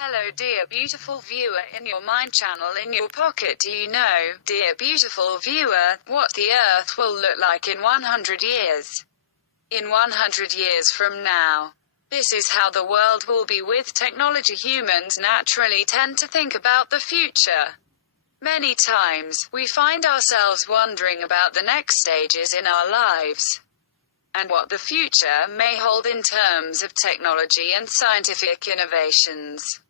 Hello dear beautiful viewer in your mind channel in your pocket. Do you know, dear beautiful viewer, what the Earth will look like in 100 years? In 100 years from now. This is how the world will be with technology. Humans naturally tend to think about the future. Many times, we find ourselves wondering about the next stages in our lives, and what the future may hold in terms of technology and scientific innovations.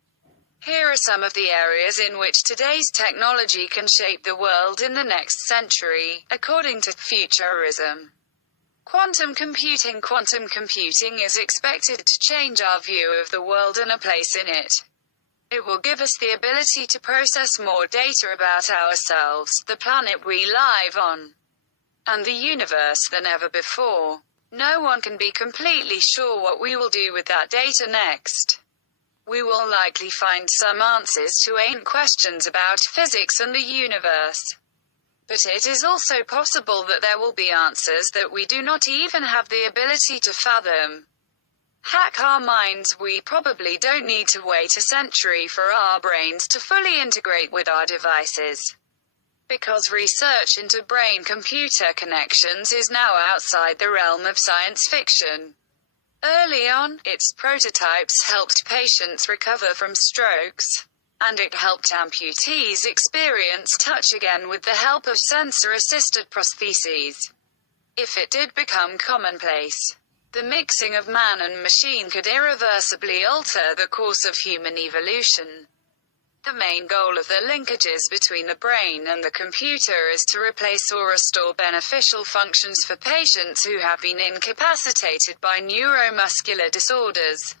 Here are some of the areas in which today's technology can shape the world in the next century, according to Futurism. Quantum computing. Quantum computing is expected to change our view of the world and a place in it. It will give us the ability to process more data about ourselves, the planet we live on, and the universe than ever before. No one can be completely sure what we will do with that data next. We will likely find some answers to ancient questions about physics and the universe. But it is also possible that there will be answers that we do not even have the ability to fathom. Hack our minds. We probably don't need to wait a century for our brains to fully integrate with our devices, because research into brain-computer connections is now outside the realm of science fiction. Early on, its prototypes helped patients recover from strokes, and it helped amputees experience touch again with the help of sensor-assisted prostheses. If it did become commonplace, the mixing of man and machine could irreversibly alter the course of human evolution. The main goal of the linkages between the brain and the computer is to replace or restore beneficial functions for patients who have been incapacitated by neuromuscular disorders,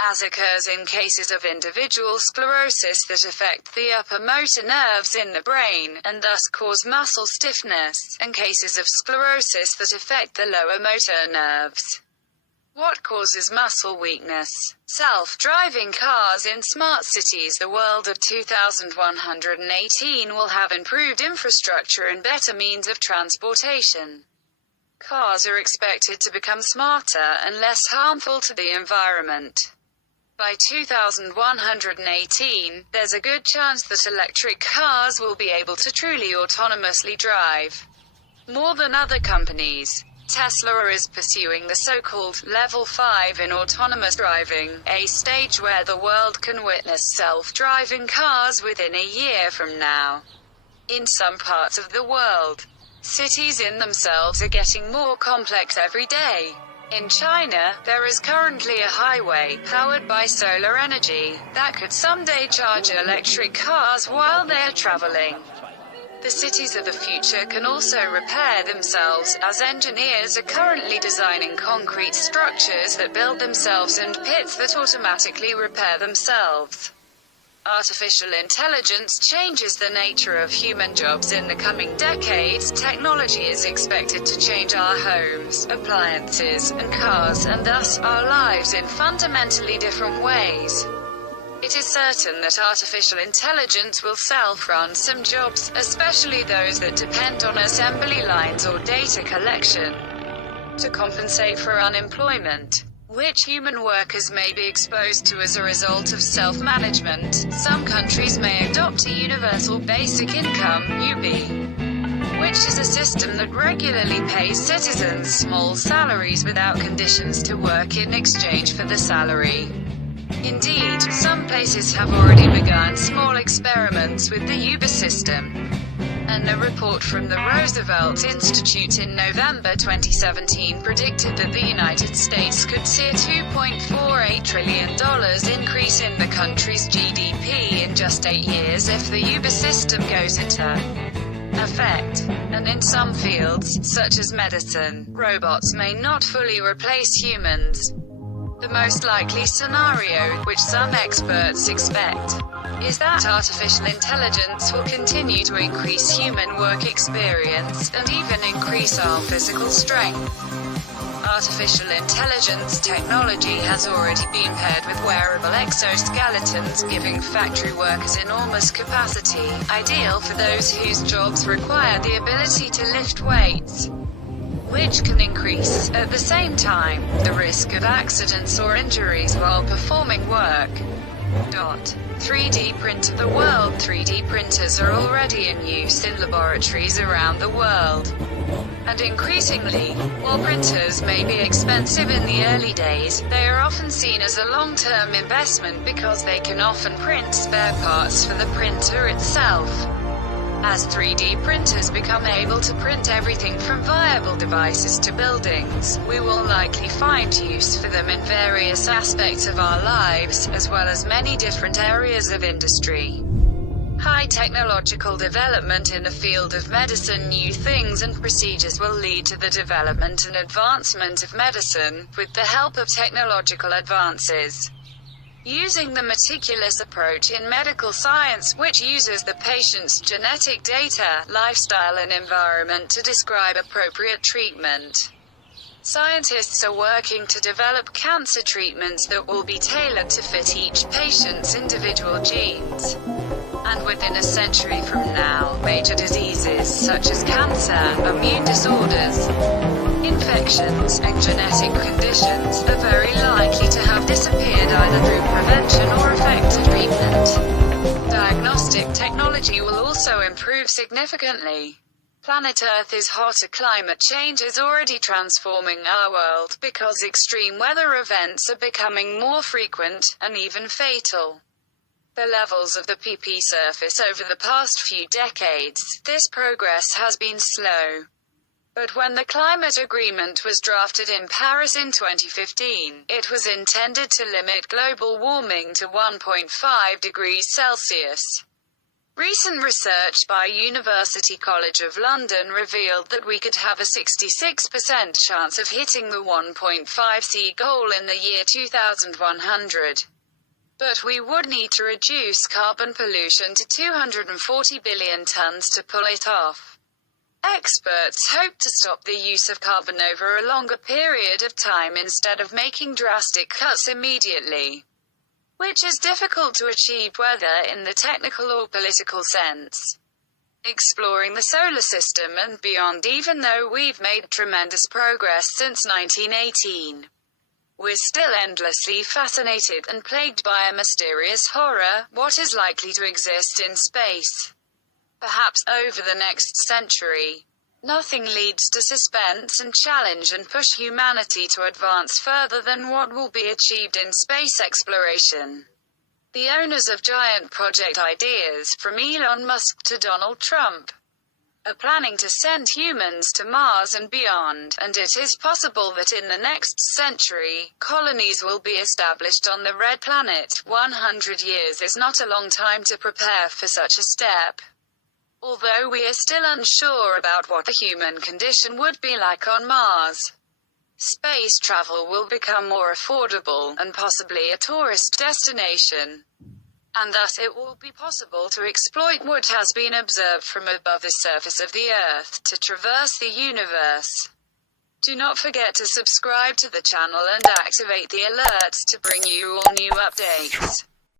as occurs in cases of individual sclerosis that affect the upper motor nerves in the brain, and thus cause muscle stiffness, and cases of sclerosis that affect the lower motor nerves. What causes muscle weakness? Self-driving cars in smart cities. The world of 2118 will have improved infrastructure and better means of transportation. Cars are expected to become smarter and less harmful to the environment. By 2118, there's a good chance that electric cars will be able to truly autonomously drive more than other companies. Tesla is pursuing the so-called Level 5 in autonomous driving, a stage where the world can witness self-driving cars within a year from now. In some parts of the world, cities in themselves are getting more complex every day. In China, there is currently a highway, powered by solar energy, that could someday charge electric cars while they are traveling. The cities of the future can also repair themselves, as engineers are currently designing concrete structures that build themselves and pits that automatically repair themselves. Artificial intelligence changes the nature of human jobs in the coming decades. Technology is expected to change our homes, appliances, and cars, and thus, our lives in fundamentally different ways. It is certain that artificial intelligence will self-run some jobs, especially those that depend on assembly lines or data collection, to compensate for unemployment, which human workers may be exposed to as a result of self-management. Some countries may adopt a universal basic income, UB, which is a system that regularly pays citizens small salaries without conditions to work in exchange for the salary. Indeed, some places have already begun small experiments with the UBA system. And a report from the Roosevelt Institute in November 2017 predicted that the United States could see a $2.48 trillion increase in the country's GDP in just 8 years if the UBA system goes into effect. And in some fields, such as medicine, robots may not fully replace humans. The most likely scenario, which some experts expect, is that artificial intelligence will continue to increase human work experience, and even increase our physical strength. Artificial intelligence technology has already been paired with wearable exoskeletons, giving factory workers enormous capacity, ideal for those whose jobs require the ability to lift weights, which can increase, at the same time, the risk of accidents or injuries while performing work. 3D printer. The world 3D printers are already in use in laboratories around the world. And increasingly, while printers may be expensive in the early days, they are often seen as a long-term investment because they can often print spare parts for the printer itself. As 3D printers become able to print everything from viable devices to buildings, we will likely find use for them in various aspects of our lives, as well as many different areas of industry. High technological development in the field of medicine. New things and procedures will lead to the development and advancement of medicine, with the help of technological advances. Using the meticulous approach in medical science, which uses the patient's genetic data, lifestyle and environment to describe appropriate treatment. Scientists are working to develop cancer treatments that will be tailored to fit each patient's individual genes. And within a century from now, major diseases such as cancer, immune disorders, infections, and genetic conditions are very likely to have disappeared either through prevention or effective treatment. Diagnostic technology will also improve significantly. Planet Earth is hotter. Climate change is already transforming our world because extreme weather events are becoming more frequent, and even fatal. The levels of the PP surface over the past few decades, this progress has been slow. But when the climate agreement was drafted in Paris in 2015, it was intended to limit global warming to 1.5 degrees Celsius. Recent research by University College of London revealed that we could have a 66% chance of hitting the 1.5°C goal in the year 2100. But we would need to reduce carbon pollution to 240 billion tons to pull it off. Experts hope to stop the use of carbon over a longer period of time instead of making drastic cuts immediately, which is difficult to achieve whether in the technical or political sense. Exploring the solar system and beyond. Even though we've made tremendous progress since 1918, we're still endlessly fascinated and plagued by a mysterious horror: what is likely to exist in space. Perhaps over the next century, nothing leads to suspense and challenge and push humanity to advance further than what will be achieved in space exploration. The owners of giant project ideas, from Elon Musk to Donald Trump, are planning to send humans to Mars and beyond, and it is possible that in the next century, colonies will be established on the Red Planet. 100 years is not a long time to prepare for such a step. Although we are still unsure about what the human condition would be like on Mars, space travel will become more affordable, and possibly a tourist destination. And thus it will be possible to exploit what has been observed from above the surface of the Earth, to traverse the universe. Do not forget to subscribe to the channel and activate the alerts to bring you all new updates.